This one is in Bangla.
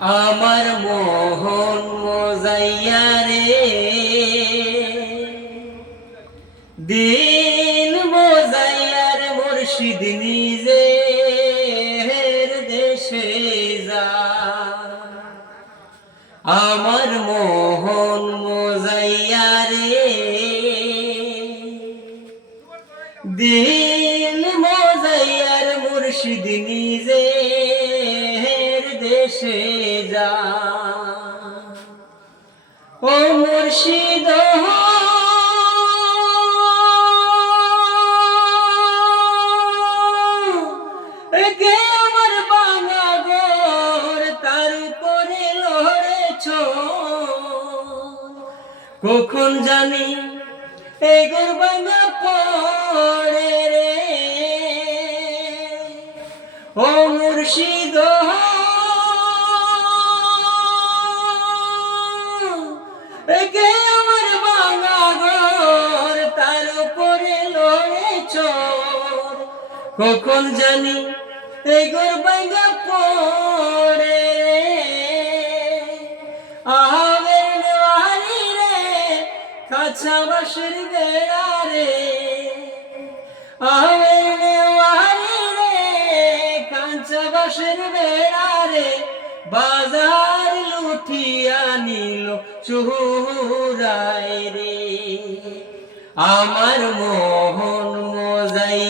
আমার মোহন মজাইয়া রে, দিন মজাইয়ার মুর্শিদ নিজে দেশে যা। আমার মোহন মজাইয়া রে, দিন মজাইয়ার মুর্শিদ নিজে দেশে যা। ও মুর্শিদ কে আমার বাঙা গোর তার উপরে লড়েছ, কখন জানি এই গোর বাঙা পড়ে রে। ও মুর্শিদ কে আমার বাঙা ঘর তার উপরে লড়েছ, কখন জানি এই ঘর ভাঙা পড়ে। আহাবের নেওয়ারি রে, কাঁচা বাঁশের বেড়া রে। আহাবের নেওয়ারি রে, কাঁচা বাঁশের বেড়া রে। বাজার লুঠিয়া নিল চুরাই রে। আমার মোহন মজাই